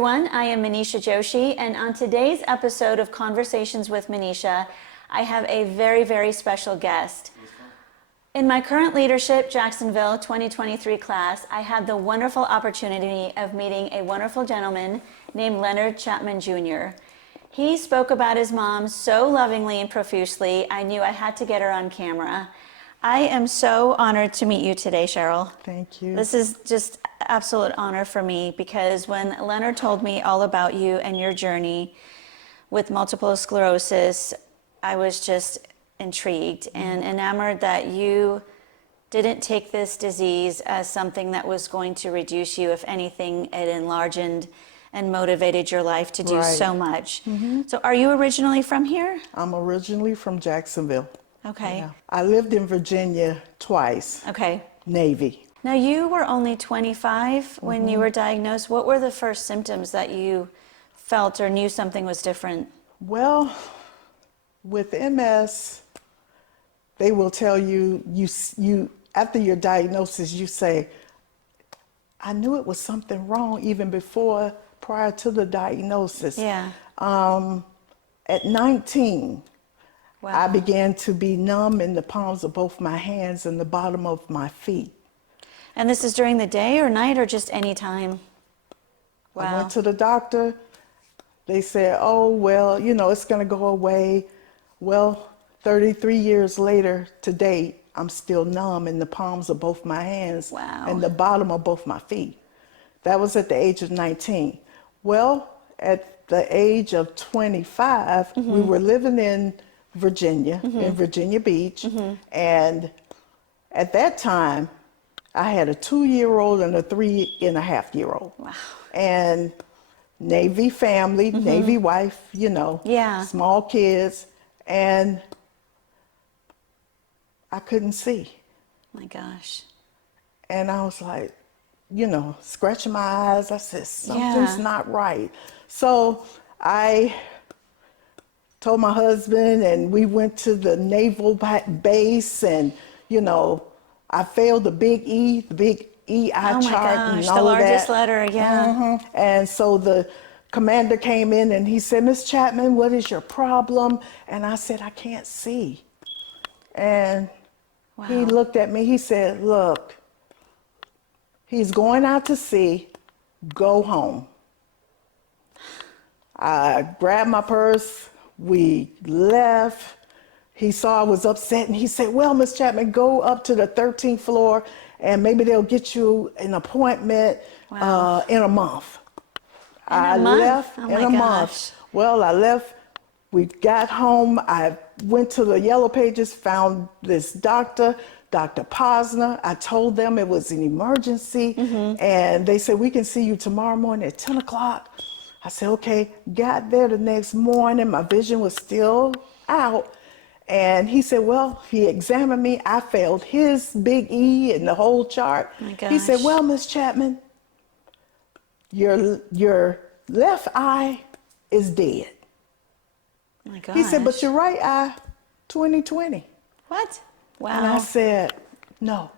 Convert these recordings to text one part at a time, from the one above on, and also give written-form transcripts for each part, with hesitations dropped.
everyone. I am Manisha Joshi, and on today's episode of Conversations with Manisha, I have a very, very special guest. In my current Leadership Jacksonville 2023 class, I had the wonderful opportunity of meeting a wonderful gentleman named Leonard Chatman Jr. He spoke about his mom so lovingly and profusely, I knew I had to get her on camera. I am so honored to meet you today, Cheryl. Thank you. This is just absolute honor for me because when Leonard told me all about you and your journey with multiple sclerosis, I was just intrigued and enamored that you didn't take this disease as something that was going to reduce you. If anything, it enlarged and motivated your life to do so much. So are you originally from here? I'm originally from Jacksonville. Okay. Yeah. I lived in Virginia twice. Okay. Navy. Now you were only 25 when you were diagnosed. What were the first symptoms that you felt or knew something was different? Well, with MS, they will tell you, after your diagnosis, you say, I knew it was something wrong even prior to the diagnosis. Yeah. At 19, Wow. I began to be numb in the palms of both my hands and the bottom of my feet. And this is during the day or night or just any time? Wow. I went to the doctor. They said, oh, well, it's going to go away. Well, 33 years later to date, I'm still numb in the palms of both my hands and the bottom of both my feet. That was at the age of 19. Well, at the age of 25, we were living in Virginia, in Virginia Beach. And at that time, I had a 2-year-old and a 3.5-year-old. Wow. And Navy family, Navy wife, small kids. And I couldn't see. My gosh. And I was like, scratching my eyes. I said, something's not right. So I told my husband, and we went to the naval base, and I failed the big E EI chart and all the largest that. letter, And so the commander came in and he said, Miss Chatman, what is your problem? And I said, I can't see. And he looked at me, he said, look, he's going out to sea, go home. I grabbed my purse, we left. He saw I was upset and he said, well, Miss Chatman, go up to the 13th floor and maybe they'll get you an appointment in a month. I left in a month. Well, I left, we got home, I went to the Yellow Pages, found this doctor, Dr. Posner. I told them it was an emergency and they said, we can see you tomorrow morning at 10 o'clock. I said, okay, got there the next morning, my vision was still out. And he said, well, he examined me. I failed his big E and the whole chart. My gosh. He said, well, Miss Chatman, your left eye is dead. My gosh. He said, but your right eye, 20/20. What? Wow. And I said, no.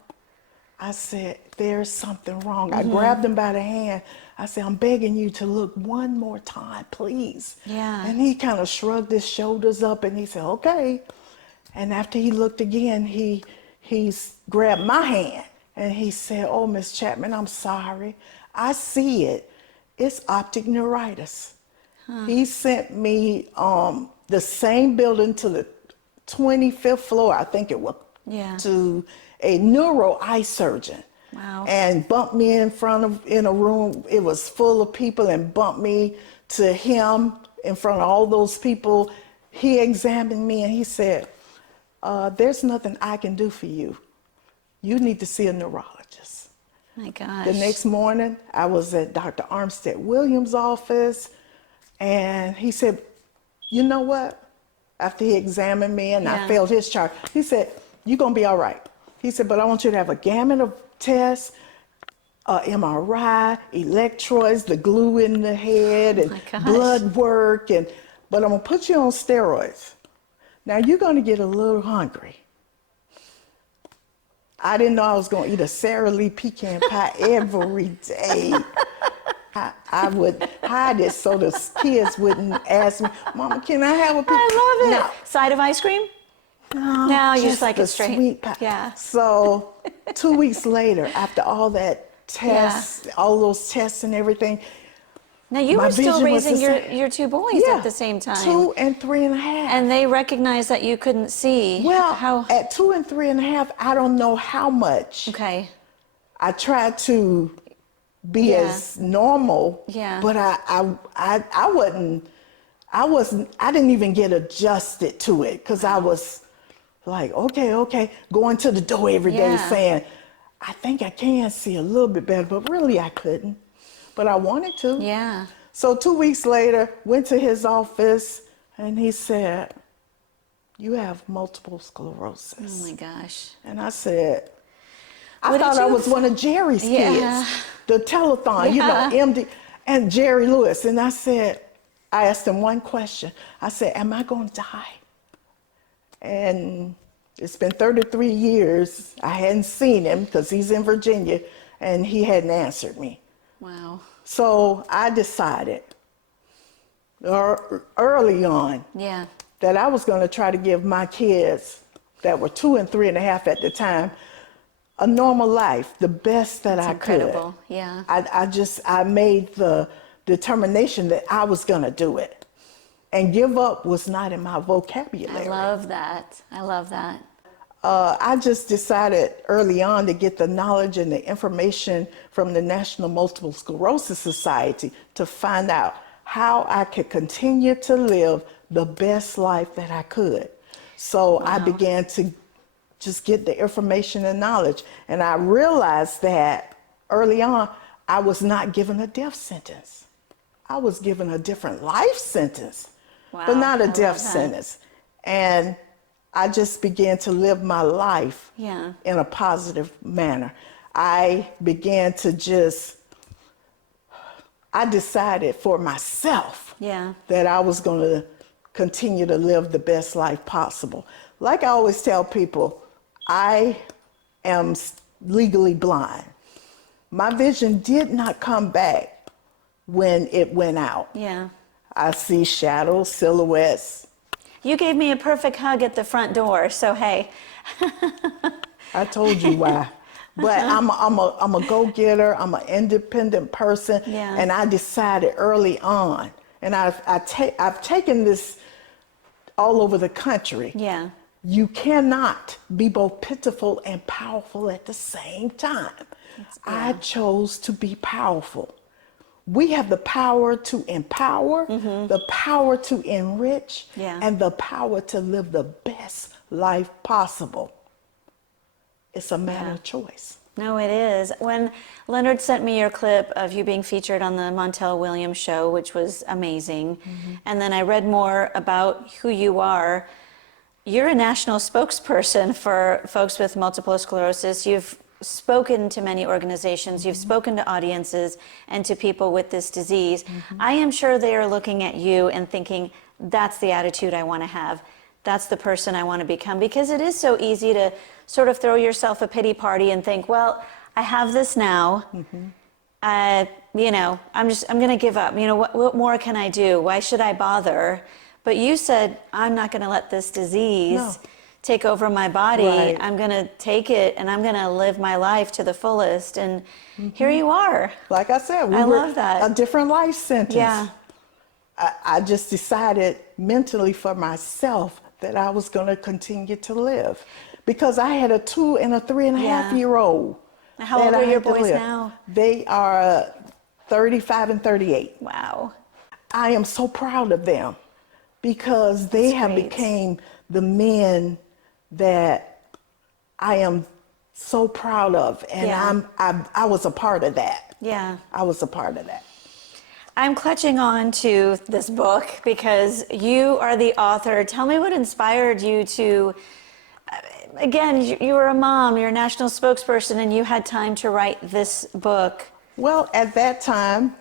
I said, there's something wrong. I grabbed him by the hand. I said, I'm begging you to look one more time, please. Yeah. And he kind of shrugged his shoulders up and he said, okay. And after he looked again, he grabbed my hand and he said, oh, Miss Chatman, I'm sorry. I see it. It's optic neuritis. He sent me the same building to the 25th floor, I think it was, to a neuro eye surgeon. Wow. And bumped me in a room. It was full of people and bumped me to him in front of all those people. He examined me and he said, there's nothing I can do for you. You need to see a neurologist. My gosh. The next morning, I was at Dr. Armstead Williams' office and he said, you know what? After he examined me and I failed his chart, he said, you're gonna be all right. He said, but I want you to have a gamut of tests, MRI, electrodes, the glue in the head, and blood work, but I'm gonna put you on steroids. Now you're gonna get a little hungry. I didn't know I was gonna eat a Sara Lee pecan pie every day. I would hide it so the kids wouldn't ask me, Mama, can I have a piece? I love it. No. Side of ice cream? No, you just like the it straight. Sweet pie. Yeah. So 2 weeks later, after all that tests, all those tests and everything, Now you my were still vision was raising the same. your two boys Yeah, at the same time. 2 and 3.5. And they recognized that you couldn't see. Well, How? at 2 and 3.5, I don't know how much Okay. I tried to be Yeah. as normal, Yeah. but I didn't even get adjusted to it because I was like, okay, going to the door every day Yeah. saying, I think I can see a little bit better, but really I couldn't, but I wanted to. Yeah. So 2 weeks later, went to his office and he said, you have multiple sclerosis. Oh my gosh. And I said, I What did thought I you- was one of Jerry's Yeah. kids, the telethon, Yeah. MD, and Jerry Lewis. And I asked him one question. I said, am I going to die? And it's been 33 years. I hadn't seen him because he's in Virginia, and he hadn't answered me. Wow. So I decided early on Yeah. that I was going to try to give my kids that were 2 and 3.5 at the time a normal life, the best that I could. Incredible. Yeah. I made the determination that I was going to do it. And give up was not in my vocabulary. I love that. I love that. I just decided early on to get the knowledge and the information from the National Multiple Sclerosis Society to find out how I could continue to live the best life that I could. So I began to just get the information and knowledge. And I realized that early on, I was not given a death sentence. I was given a different life sentence, but not a death sentence. And I just began to live my life in a positive manner. I began to I decided for myself that I was going to continue to live the best life possible. Like I always tell people, I am legally blind. My vision did not come back when it went out. Yeah. I see shadows, silhouettes. You gave me a perfect hug at the front door, so hey. I told you why. But I'm a go-getter. I'm an independent person. Yeah. And I decided early on, and I've taken this all over the country. Yeah. You cannot be both pitiful and powerful at the same time. I chose to be powerful. We have the power to empower, the power to enrich, and the power to live the best life possible. It's a matter of choice. No, it is. When Leonard sent me your clip of you being featured on the Montel Williams show, which was amazing, and then I read more about who you are, you're a national spokesperson for folks with multiple sclerosis. You've spoken to many organizations, you've spoken to audiences and to people with this disease. I am sure they are looking at you and thinking, that's the attitude I want to have. That's the person I want to become. Because it is so easy to sort of throw yourself a pity party and think, well, I have this now. I'm going to give up. What more can I do? Why should I bother? But you said, I'm not going to let this disease take over my body. Right. I'm going to take it and I'm going to live my life to the fullest. And here you are. Like I said, I love that. a different life sentence. Yeah. I just decided mentally for myself that I was going to continue to live because I had a 2 and a 3.5-year-old. How old are your boys now? They are 35 and 38. Wow. I am so proud of them because they have become the men that I am so proud of, and I was a part of that. Yeah. I was a part of that. I'm clutching on to this book because you are the author. Tell me what inspired you to, again, you were a mom, you're a national spokesperson, and you had time to write this book. Well, at that time,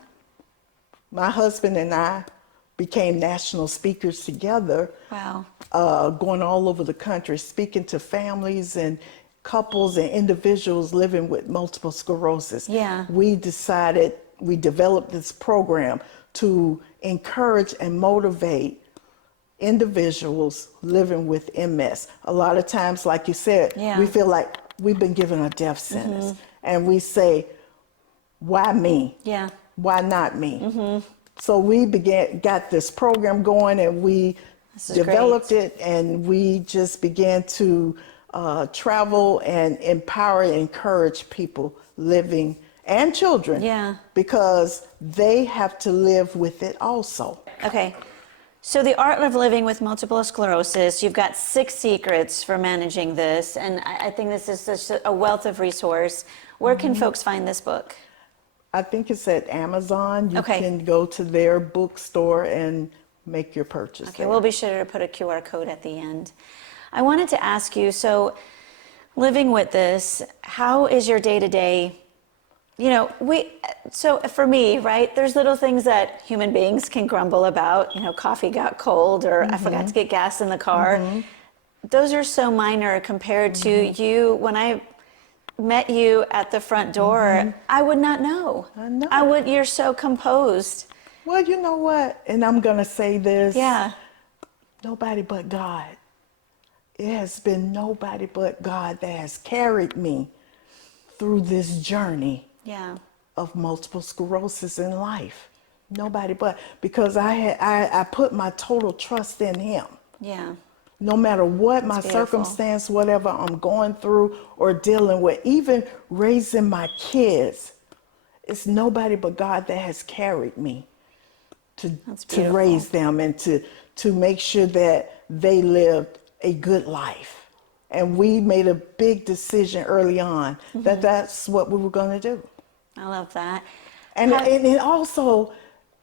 my husband and I became national speakers together. Wow. Going all over the country, speaking to families and couples and individuals living with multiple sclerosis. Yeah. We decided we developed this program to encourage and motivate individuals living with MS. A lot of times, like you said, we feel like we've been given a death sentence, and we say, why me? Yeah. Why not me? So we got this program going, and we developed it, and we just began to travel and empower and encourage people living, and children, because they have to live with it also. Okay. So the art of living with multiple sclerosis, you've got 6 secrets for managing this, and I think this is such a wealth of resource. Where can folks find this book? I think it's at Amazon. You can go to their bookstore and make your purchase. Okay, we'll be sure to put a QR code at the end. I wanted to ask you, so living with this, how is your day-to-day? You know, so for me, right, there's little things that human beings can grumble about. You know, coffee got cold, or I forgot to get gas in the car. Those are so minor compared to you. When I met you at the front door, I would not know. I know. You're so composed. Well, you know what? And I'm going to say this. Yeah. Nobody but God. It has been nobody but God that has carried me through this journey of multiple sclerosis in life. Nobody but, because I put my total trust in Him. Yeah. No matter what my circumstance, whatever I'm going through or dealing with, even raising my kids, it's nobody but God that has carried me to raise them and to make sure that they lived a good life. And we made a big decision early on that that's what we were going to do. I love that. And it also,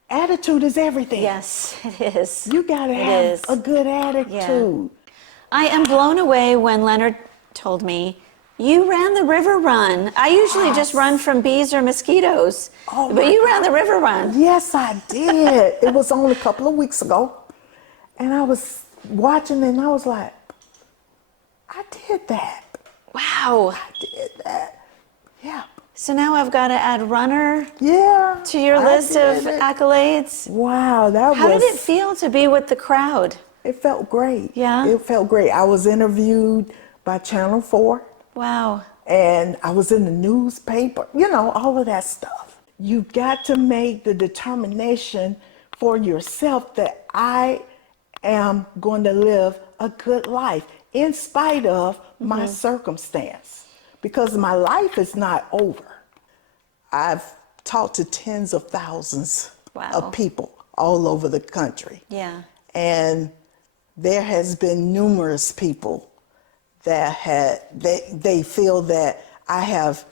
attitude is everything. Yes, it is. You got to have a good attitude. Yeah. I am blown away when Leonard told me, you ran the river run. I usually just run from bees or mosquitoes, but you ran the river run. Yes, I did. It was only a couple of weeks ago. And I was watching and I was like, I did that. Wow. I did that. Yeah. So now I've got to add runner to your list of accolades. Wow, How did it feel to be with the crowd? It felt great. Yeah? It felt great. I was interviewed by Channel 4. Wow. And I was in the newspaper, you know, all of that stuff. You got to make the determination for yourself that I am going to live a good life in spite of my circumstance, because my life is not over. I've talked to tens of thousands of people all over the country. Yeah. And there has been numerous people that they feel that I have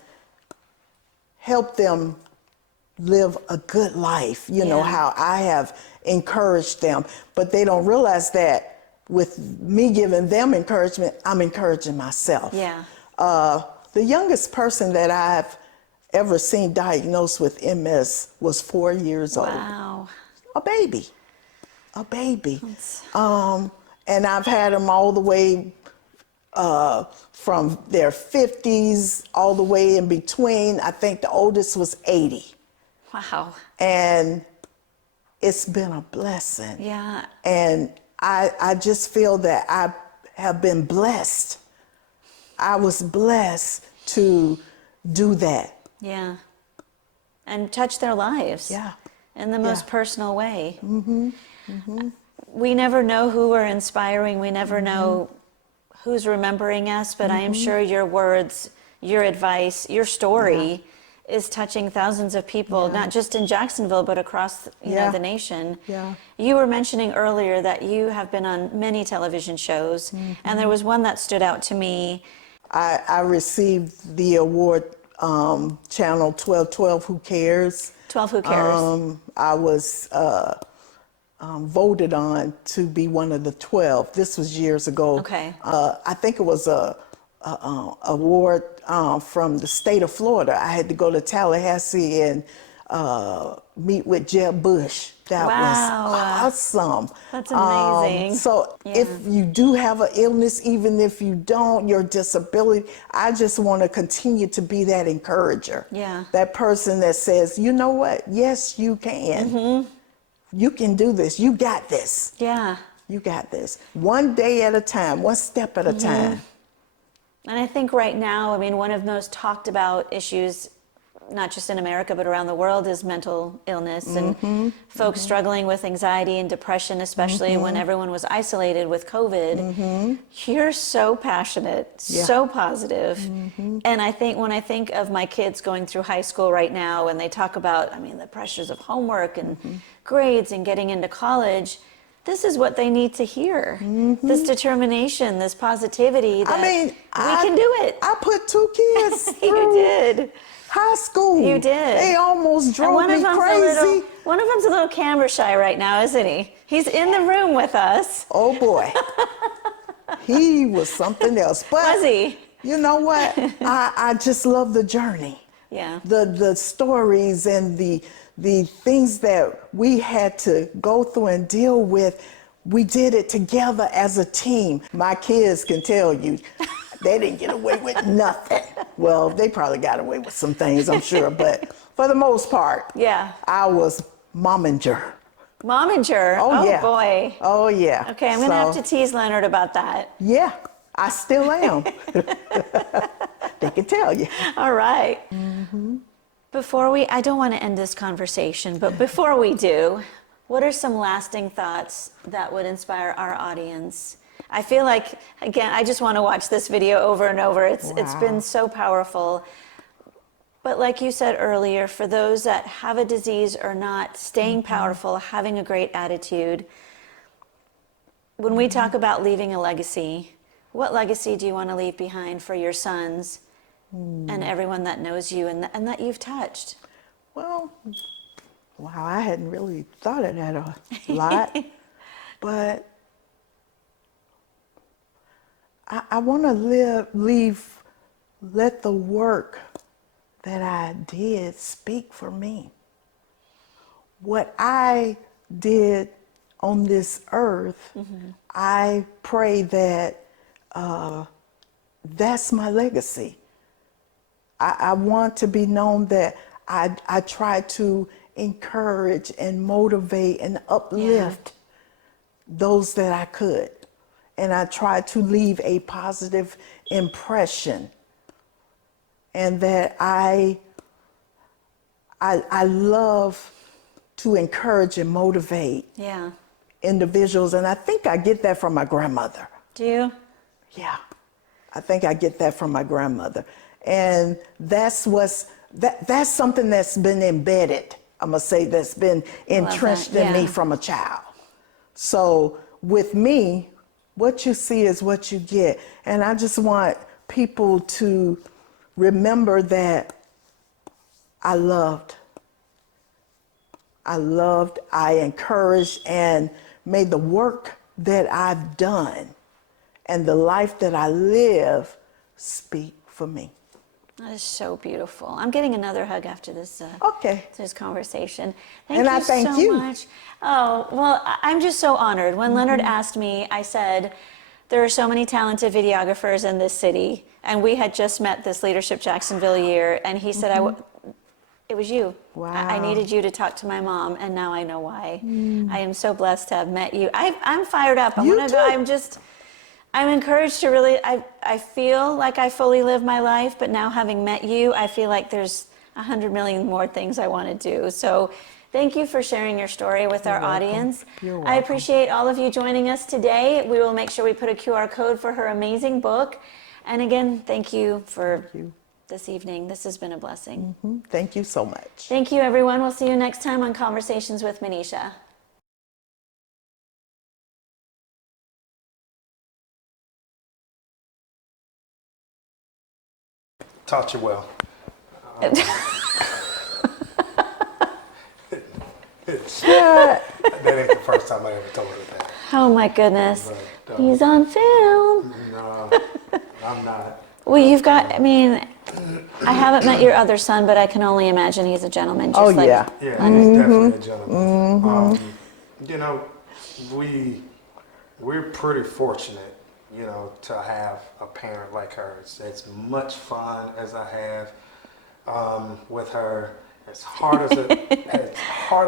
helped them live a good life, you know, how I have encouraged them. But they don't realize that with me giving them encouragement, I'm encouraging myself. Yeah. The youngest person that I've ever seen diagnosed with MS was 4 years old. Wow. A baby. And I've had them all the way from their 50s all the way in between. I think the oldest was 80. Wow. And it's been a blessing. Yeah. And I just feel that I have been blessed. I was blessed to do that. Yeah. And touch their lives. Yeah. In the most personal way. We never know who we're inspiring. We never know who's remembering us, but I am sure your words, your advice, your story is touching thousands of people, not just in Jacksonville, but across the nation. Yeah. You were mentioning earlier that you have been on many television shows, and there was one that stood out to me. I received the award, channel 1212, Who Cares? 12 Who Cares. I was voted on to be one of the 12. This was years ago. Okay. I think it was a award from the state of Florida. I had to go to Tallahassee and meet with Jeb Bush. That Wow. was awesome. That's amazing. So Yeah. if you do have an illness, even if you don't, your disability, I just want to continue to be that encourager. Yeah. That person that says, you know what? Yes, you can. You can do this. You got this. Yeah. You got this. One day at a time, one step at a time. And I think right now, I mean, one of the most talked about issues, not just in America, but around the world, is mental illness and folks struggling with anxiety and depression, especially when everyone was isolated with COVID. You're so passionate, so positive. And I think when I think of my kids going through high school right now, and they talk about, I mean, the pressures of homework and grades and getting into college, this is what they need to hear. This determination, this positivity that we can do it. I put 2 kids You through did. high school. You did. They almost And drove me crazy. one of them's a little camera shy right now, isn't he? He's in the room with us. Oh boy. He was something else. But Was he? you know what? I just love the journey. Yeah. The stories and the things that we had to go through and deal with. We did it together as a team. My kids can tell you, they didn't get away with nothing. Well, they probably got away with some things, I'm sure, but for the most part, Yeah. I was momager. Momager. Oh, yeah. Boy. Oh, yeah. Okay, I'm going to have to tease Leonard about that. Yeah, I still am. They can tell you. All right. I don't want to end this conversation, but before we do, what are some lasting thoughts that would inspire our audience? I feel like, again, I just want to watch this video over and over. It's been so powerful. But like you said earlier, for those that have a disease or not, staying powerful, having a great attitude. When we talk about leaving a legacy, what legacy do you want to leave behind for your sons and everyone that knows you and that you've touched? Well, wow, I hadn't really thought of that a lot, but I want to let the work that I did speak for me. What I did on this earth, I pray that that's my legacy. I want to be known that I try to encourage and motivate and uplift those that I could. And I try to leave a positive impression. And that I love to encourage and motivate individuals. And I think I get that from my grandmother. Do you? Yeah, I think I get that from my grandmother. And that's something that's been embedded, I'm gonna say, that's been entrenched in me from a child. So with me, what you see is what you get. And I just want people to remember that I loved, I encouraged, and may the work that I've done and the life that I live speak for me. That is so beautiful. I'm getting another hug after this this conversation. Thank you so much. Oh, well, I'm just so honored. When Leonard asked me, I said, there are so many talented videographers in this city, and we had just met this Leadership Jacksonville year, and he said, it was you. Wow. I needed you to talk to my mom, and now I know why. I am so blessed to have met you. I'm fired up. I'm encouraged to really, I feel like I fully live my life, but now having met you, I feel like there's 100 million more things I want to do. So thank you for sharing your story with our audience. You're welcome. I appreciate all of you joining us today. We will make sure we put a QR code for her amazing book. And again, thank you for this evening. This has been a blessing. Thank you so much. Thank you, everyone. We'll see you next time on Conversations with Manisha. Taught you well. That ain't the first time I ever told her that. Oh my goodness. He's on film. No, I'm not. Well, you've got, I mean, I haven't met your other son, but I can only imagine he's a gentleman. Just Oh, like, yeah. Yeah, he's definitely a gentleman. You know, we're pretty fortunate, you know, to have a parent like her. It's as much fun as I have with her. As hard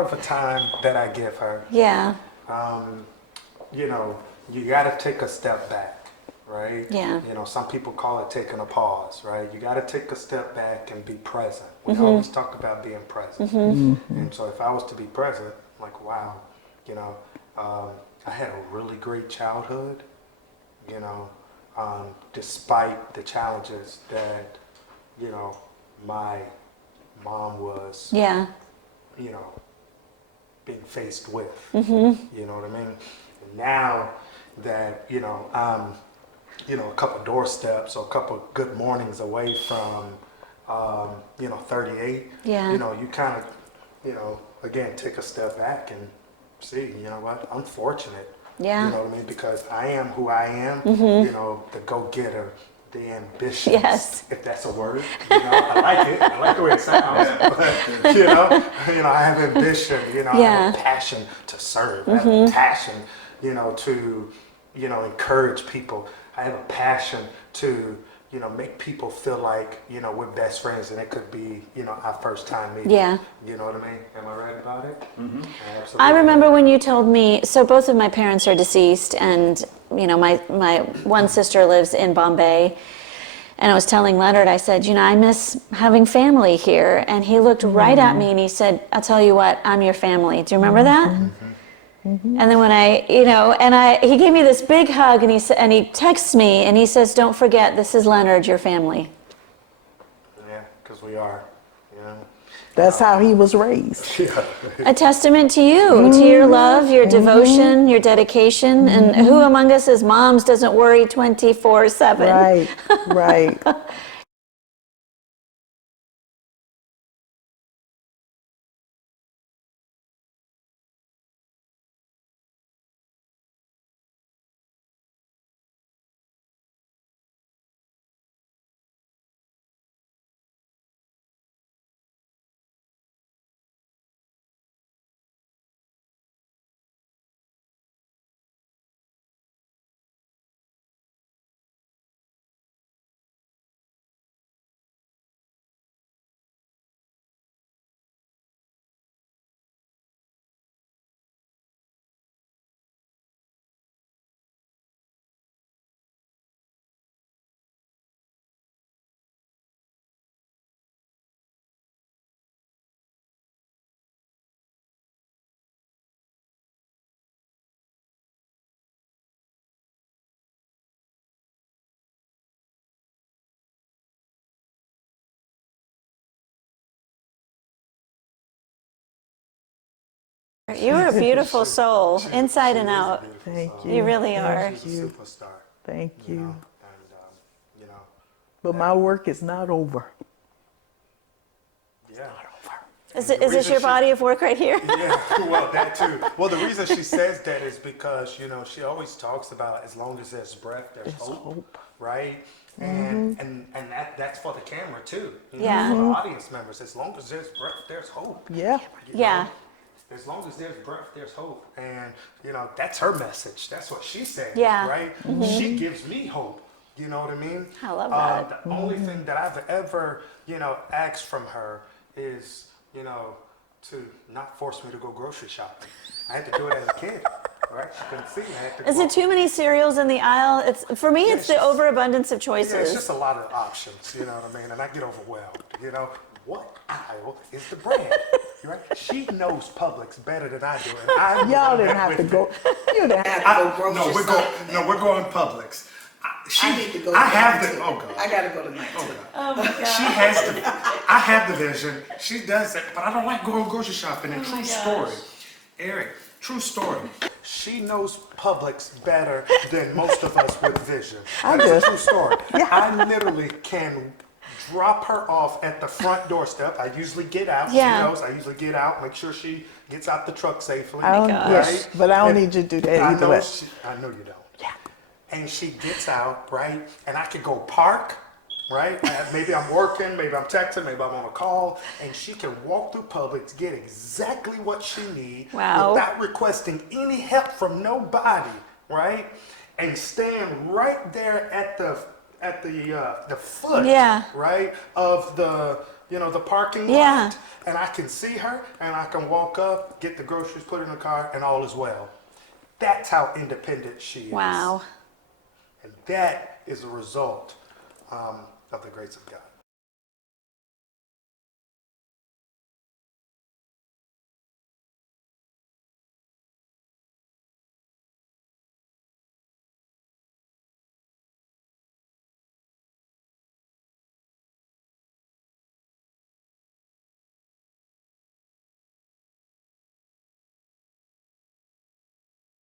of a time that I give her. Yeah. You know, you got to take a step back, right? Yeah. You know, some people call it taking a pause, right? You got to take a step back and be present. We always talk about being present. And so if I was to be present, like, wow, you know, I had a really great childhood, you know, despite the challenges that, you know, my mom was, Yeah. you know, being faced with. You know what I mean? And now that, you know, I'm, you know, a couple doorsteps or a couple good mornings away from, you know, 38, Yeah. you know, you kind of, you know, again, take a step back and see, you know what, I'm fortunate. Yeah. You know what I mean? Because I am who I am, you know, the go-getter, the ambitious, Yes. if that's a word. You know, I like it. I like the way it sounds. But, you know, I have ambition. You know, I have a passion to serve. I have a passion, you know, to, you know, encourage people. I have a passion to, you know, make people feel like, you know, we're best friends and it could be, you know, our first time meeting. Yeah. You know what I mean? Am I right about it? Absolutely. I remember when you told me, so both of my parents are deceased, and, you know, my one sister lives in Bombay. And I was telling Leonard, I said, you know, I miss having family here. And he looked right at me and he said, I'll tell you what, I'm your family. Do you remember that? And then when I, you know, he gave me this big hug, and he texts me and he says, don't forget, this is Leonard, your family. Yeah, because we are, you know. That's how he was raised. Yeah. A testament to you, to your love, your devotion, your dedication. And who among us as moms doesn't worry 24/7? Right, right. You are a beautiful soul, inside and out. Thank you. You really are. She's a superstar. Thank You you. know, and you know, But my work is not over. yeah. Is this your body of work right here? Yeah, well, that too. Well, the reason she says that is because, you know, she always talks about as long as there's breath, there's hope, right? And that's for the camera too. You know, Yeah. for the audience members, as long as there's breath, there's hope. Yeah. You Yeah. know? As long as there's breath, there's hope. And, you know, that's her message. That's what she says, Yeah. right? She gives me hope. You know what I mean? I love that. The only thing that I've ever, you know, asked from her is, you know, to not force me to go grocery shopping. I had to do it as a kid, right? She couldn't see me. I had to Is go. it too many cereals in the aisle? For me, it's the just- overabundance of Yeah, it's choices. just a lot of options, you know what I mean? And I get overwhelmed, you know? What aisle is the brand? Right? She knows Publix better than I do. And I'm Y'all the one didn't that have to with go. it. You didn't have to go No, we're going. No, we're going Publix. I need to go. I have tonight, the. too. Oh God. I gotta go tonight too. Oh my God. She has the. I have the vision. She does it, but I don't like going grocery shopping. And true story, Eric. True story. She knows Publix better than most of us with vision. That's do. a true story. I literally can drop her off at the front doorstep. I usually get out. Yeah. She knows I usually get out, make sure she gets out the truck safely. I don't, gosh. yes, but I don't And need you to do that I either know way. I know you don't. Yeah. And she gets out, right? And I could go park right? Maybe I'm working, maybe I'm texting, maybe I'm on a call, and she can walk through Publix, get exactly what she needs Wow. without requesting any help from nobody, right? And stand right there at the foot, Yeah. right, of the the parking Yeah. lot, and I can see her, and I can walk up, get the groceries, put it in the car, and all is well. That's how independent she is. Wow. And that is a result of the grace of God.